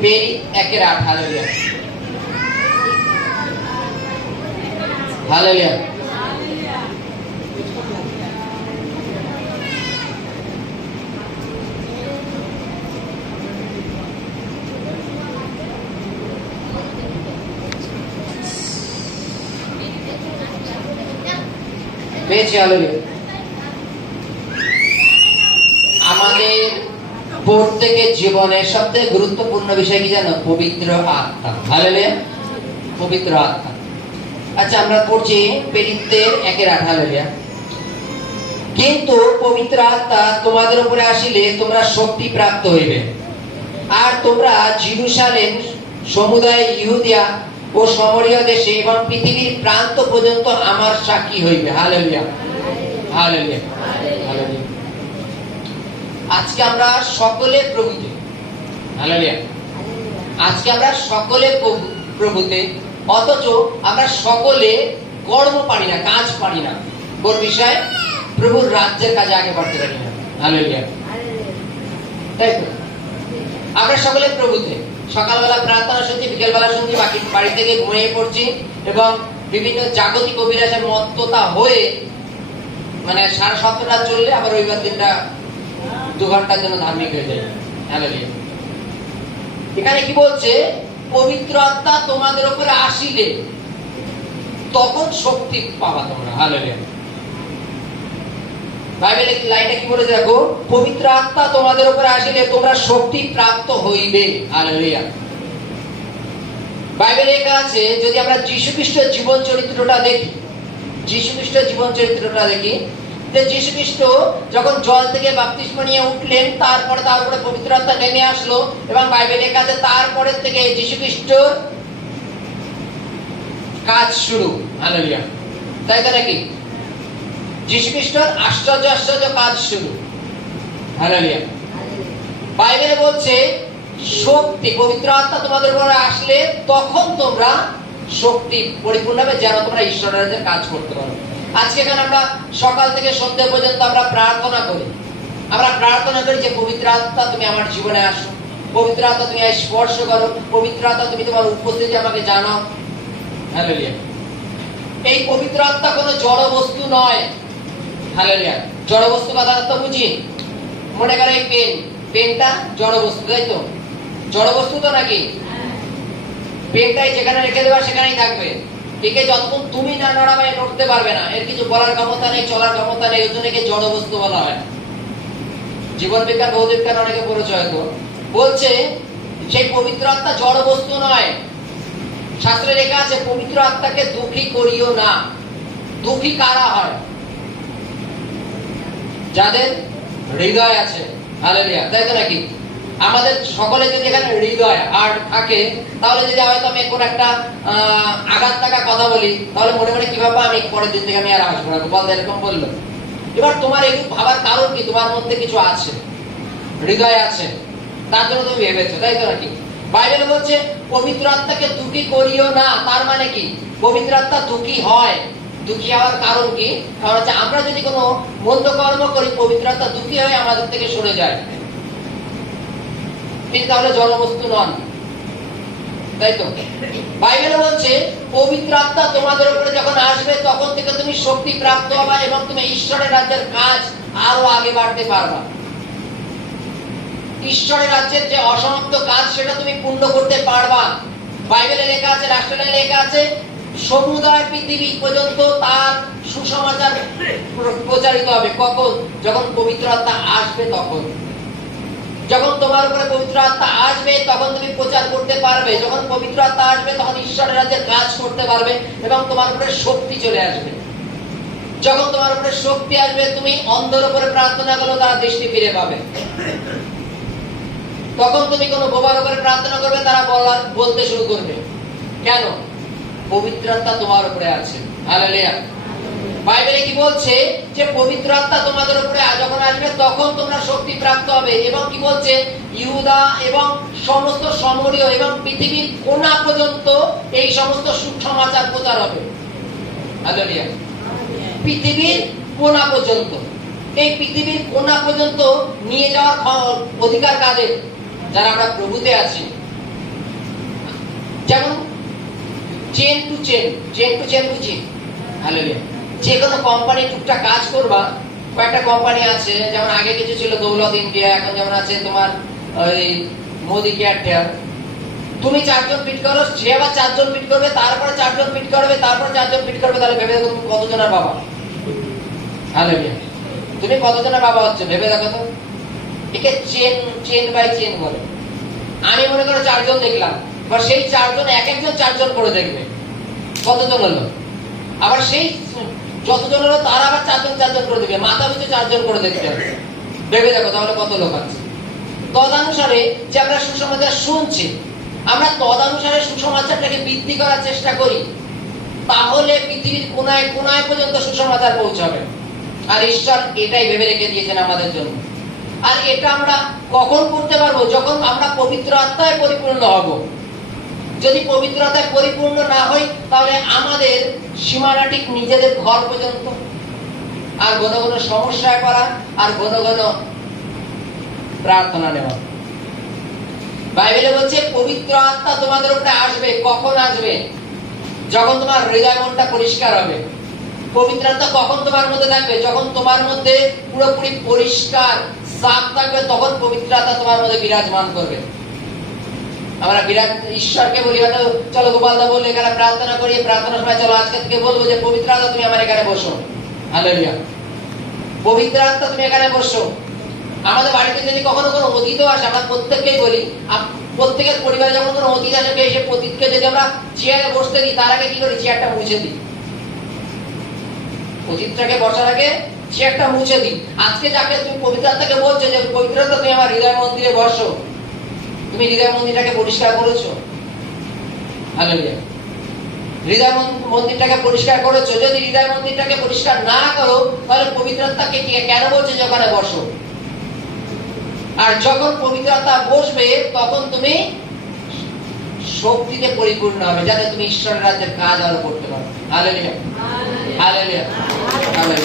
প্রেরিত 1:8। Hallelujah, hallelujah. পেয়েছি? Hallelujah. আমাদের প্রত্যেকের জীবনের সবথেকে গুরুত্বপূর্ণ বিষয় কি জানো? পবিত্র আত্মা। হালেলুয়া, পবিত্র আত্মা। আচ্ছা, আমরা পড়ছি প্রেরিতদের 1:8। হালেলুয়া। কিন্তু পবিত্র আত্মা তোমাদের উপরে আসিলে তোমরা শক্তি প্রাপ্ত হইবে, আর তোমরা জেরুজালেম সমুদায় ইহুদিয়া ও সমরীয় দেশে এবং পৃথিবীর প্রান্ত পর্যন্ত আমার সাক্ষী হইবে। Hallelujah, hallelujah, hallelujah. আজকে আমরা সকলে প্রভুতে। হালেলুয়া। আজকে আমরা সকলে প্রভুতে, অথচ আমরা সকলে কর্ম পারি না, কাজ পারি না। কোন বিষয়? প্রভুর রাজ্যের কাজে আগে বাড়তে পারি না। হালেলুয়া, তাই তো? আমরা সকলে প্রভুতে, সকালবেলা প্রার্থনা শুনছি, বিকেলবেলা শুনছি, বাড়ি থেকে ঘুমিয়ে পড়ছি এবং বিভিন্ন জাগতিক অভিলাষের মত্ততা হয়ে মানে 7:30টা চললে আবার রবিবার দিনটা 2 ঘন্টার জন্য ধার্মিক হয়ে যায়। হালেলুয়া। এখানে কি বলছে? পবিত্র আত্মা তোমাদের উপরে আসিলে তখন শক্তি পাবা তোমরা। হালেলুয়া। বাইবেলে লাইনটা কি বলেছে দেখো? পবিত্র আত্মা তোমাদের উপরে আসিলে তোমরা শক্তি প্রাপ্ত হইবে। হালেলুয়া। বাইবেলে লেখা আছে, যদি আমরা যীশু খ্রিস্টের জীবন চরিত্রটা দেখি, যীশু খ্রিস্টের জীবন চরিত্রটা দেখি, যে যীশু খ্রিস্ট যখন জল থেকে বাপ্তিস্ম নিয়ে উঠলেন, তারপরে তার উপরে পবিত্র আত্মা নেমে আসলো এবং বাইবেলে লেখা আছে তারপরে থেকে যীশু খ্রিস্টর কাজ শুরু। হালেলুয়া, তাই তো নাকি? যীশু খ্রিস্টর আশ্চর্য আশ্চর্য কাজ শুরু। হালেলুয়া। বাইবেলে বলছে শক্তি, পবিত্র আত্মা তোমাদের উপরে আসলে তখন তোমরা শক্তি পরিপূর্ণ হবে, যেন তোমরা ঈশ্বরের রাজ্যে কাজ করতে পারো। আজকে এখানে আমরা সকাল থেকে সন্ধ্যা পর্যন্ত আমরা প্রার্থনা করি। আমরা প্রার্থনা করি যে পবিত্র আত্মা তুমি আমার জীবনে আসো, পবিত্র আত্মা তুমি স্পর্শ করো, পবিত্র আত্মা তুমি তোমার উপস্থিতি আমাকে জানাও। হালেলুয়া। এই পবিত্র আত্মা কোনো জড় বস্তু নয়। হালেলুয়া। জড় বস্তু কথা তো বুঝি, মনে করো এই পেনটা জড় বস্তু, তাই তো? জড় বস্তু তো নাকি? পেনটাই যেখানে রেখে দেবা সেখানেই থাকবে। একে যতক্ষণ তুমি না নড়াবে নড়তে পারবে না। এর কিছু বলার ক্ষমতা নেই, চলার ক্ষমতা নেই, ওই জন্য একে জড় বস্তু বলা হয়। জীবন বিজ্ঞান, ভৌত বিজ্ঞান অনেকে পড়েছে হয়তো। বলছে সেই পবিত্র আত্মা জড় বস্তু নয়। শাস্ত্রে লেখা আছে পবিত্র আত্মাকে দুঃখী করিও না। দুঃখী কারা হয়? যাদের হৃদয় আছে। হালেলুয়া, তাই তো নাকি? আমাদের সকলে যদি এখানে হৃদয় আর থাকে, তাহলে যদি হয়তো আমি কোন একটা আঘাত লাগা কথা বলি, তাহলে মনে মনে কি ভাববা? আমি পরের দিন থেকে আমি আর আসবো না, বল এরকম বললো। এবার তোমার এই ভাবার কারণ কি? তোমার মধ্যে কিছু আছে, হৃদয় আছে, তার জন্য তুমি ভেবেছো, তাই তো নাকি? বাইবেল বলছে পবিত্র আত্মাকে দুঃখী করিও না। তার মানে কি? পবিত্র আত্মা দুঃখী হয়। দুঃখী হওয়ার কারণ কি? কারণ হচ্ছে আমরা যদি কোনো মন্দ কর্ম করি, পবিত্র আত্মা দুঃখী হয়ে আমাদের থেকে সরে যায়। তিনি তাহলে জড়বস্তু নন, তাই তো? বাইবেল বলছে পবিত্র আত্মা তোমাদের উপরে যখন আসবে তখন থেকে তুমি শক্তি প্রাপ্ত হবে এবং তুমি ঈশ্বরের রাজ্যের কাজ আরো আগে বাড়তে পারবা। ঈশ্বরের রাজ্যের যে অসমাপ্ত কাজ সেটা তুমি পূর্ণ করতে পারবা। বাইবেলে লেখা আছে, রাষ্ট্রে লেখা আছে সমুদায় পৃথিবী পর্যন্ত তার সুসমাচার প্রচারিত হবে। কখন? যখন পবিত্র আত্মা আসবে তখন। যখন তোমার উপরে পবিত্র আত্মা আসবে তখন তুমি প্রচার করতে পারবে। যখন পবিত্র আত্মা আসবে তখন ঈশ্বরের রাজ্যের কাজ করতে পারবে এবং তোমার উপরে শক্তি চলে আসবে। যখন তোমার উপরে শক্তি আসবে, তুমি অন্ধের উপরে প্রার্থনা করলে তারা দৃষ্টি ফিরে পাবে। তখন তুমি কোনো বোবার উপরে প্রার্থনা করবে, তারা বলতে শুরু করবে। কেন? পবিত্র আত্মা তোমার উপরে আছে। হালেলুয়া। বাইবেলে কি বলছে? যে পবিত্র আত্মা তোমাদের উপরে যখন আসবে তখন তোমরা শক্তি প্রাপ্ত হবে। এবং কি বলছে? ইহুদা এবং সমস্ত সমরীয় এবং পৃথিবীর কোণা পর্যন্ত এই সমস্ত সুসমাচার প্রচার হবে। হালেলুয়া। পৃথিবীর কোণা পর্যন্ত, এই পৃথিবীর কোণা পর্যন্ত নিয়ে যাওয়ার অধিকার কাদের? যারা আমরা প্রভুতে আছি। চেন টু চেন বুঝি। হালেলুয়া। যে কোনো কোম্পানি টুকটাক কাজ করবা, কয়েকটা কোম্পানি আছে, যেমন আগে কিছু ছিল দৌলত ইন্ডিয়া, এখন যেমন আছে তোমার ওই মোদি কেয়ার। তুমি 4 জন ফিট করো, সে আবার 4 জন ফিট করবে, তারপরে 4 জন ফিট করবে, তারপরে 4 জন ফিট করবে, তাহলে ভেবে দেখো তুমি কতজনের বাবা। হালেলুয়া। তুমি কতজনের বাবা হচ্ছে ভেবে দেখো তো। একে চেন বাই চেন বলে। আমি মনে করো 4 জন দেখলাম, এবার সেই 4 জন এক একজন 4 জন করে দেখবে, কতজন হলো। আবার সেই যতজন হলো তার আবার 4 জন করে দেবে, মাথা পিছু 4 জন করে দেখতে হবে। ভেবে দেখো তাহলে কত লোক আছে। তদানুসারে যে আমরা সুসমাচার শুনছি, আমরা তদানুসারে সুসমাচারটাকে বৃদ্ধি করার চেষ্টা করি, তাহলে পৃথিবীর কোনায় কোনায় পর্যন্ত সুসমাচার পৌঁছাবে। আর ঈশ্বর এটাই ভেবে রেখে দিয়েছেন আমাদের জন্য। আর এটা আমরা কখন করতে পারবো? যখন আমরা পবিত্র আত্মায় পরিপূর্ণ হব। যদি পবিত্র আত্মায় পরিপূর্ণ না হই, তাহলে আমাদের সীমানা ঠিক নিজেদের ঘর পর্যন্ত। আর ঘন ঘন সমস্যায় পড়া, আর ঘন ঘন প্রার্থনা নেওয়া। বাইবেলে বলছে পবিত্র আত্মা তোমাদের উপরে আসবে। কখন আসবে? যখন তোমার হৃদয় মনটা পরিষ্কার হবে। পবিত্র আত্মা কখন তোমার মধ্যে থাকবে? যখন তোমার মধ্যে পুরোপুরি পরিষ্কার সাফ থাকবে, তখন পবিত্র আত্মা তোমার মধ্যে বিরাজমান করবে। আমরা ঈশ্বরকে বলি, হয়তো চলো গোপালদা বললো এখানে প্রার্থনা করি, প্রার্থনার সময় চলো আজকে থেকে বলবো যে পবিত্র আত্মা তুমি আমার এখানে বসো। হালেলুয়া। পবিত্র আত্মা তুমি এখানে বসো। আমাদের বাড়িতে যদি কখনো কোনো অতিথি আসে, আমরা প্রত্যেককেই বলি, প্রত্যেকের পরিবারে যখন কোনো অতিথি আসে, সেই অতিথিকে যদি আমরা চেয়ারে বসতে দিই, তার আগে কি করি? চেয়ারটা মুছে দিই। অতিথিটাকে বসার আগে চেয়ারটা মুছে দিই। আজকে যাকে তুমি পবিত্র আত্মাকে বলছো যে পবিত্র আত্মা তুমি আমার হৃদয় মন্দিরে বসো, তুমি হৃদয় মন্দিরটাকে পরিষ্কার করেছো? হালেলুয়া। হৃদয় মন্দিরটাকে পরিষ্কার করেছো? যদি হৃদয় মন্দিরটাকে পরিষ্কার না করো, তাহলে পবিত্র আত্মাকে কেন বলছে যে ওখানে বসো? আর যখন পবিত্র আত্মা বসবে, তখন তুমি শক্তিতে পরিপূর্ণ হবে, যাতে তুমি ঈশ্বরের রাজ্যের কাজ আরো করতে পারো। হালেলুয়া। হালেলুয়া। হালেলুয়া।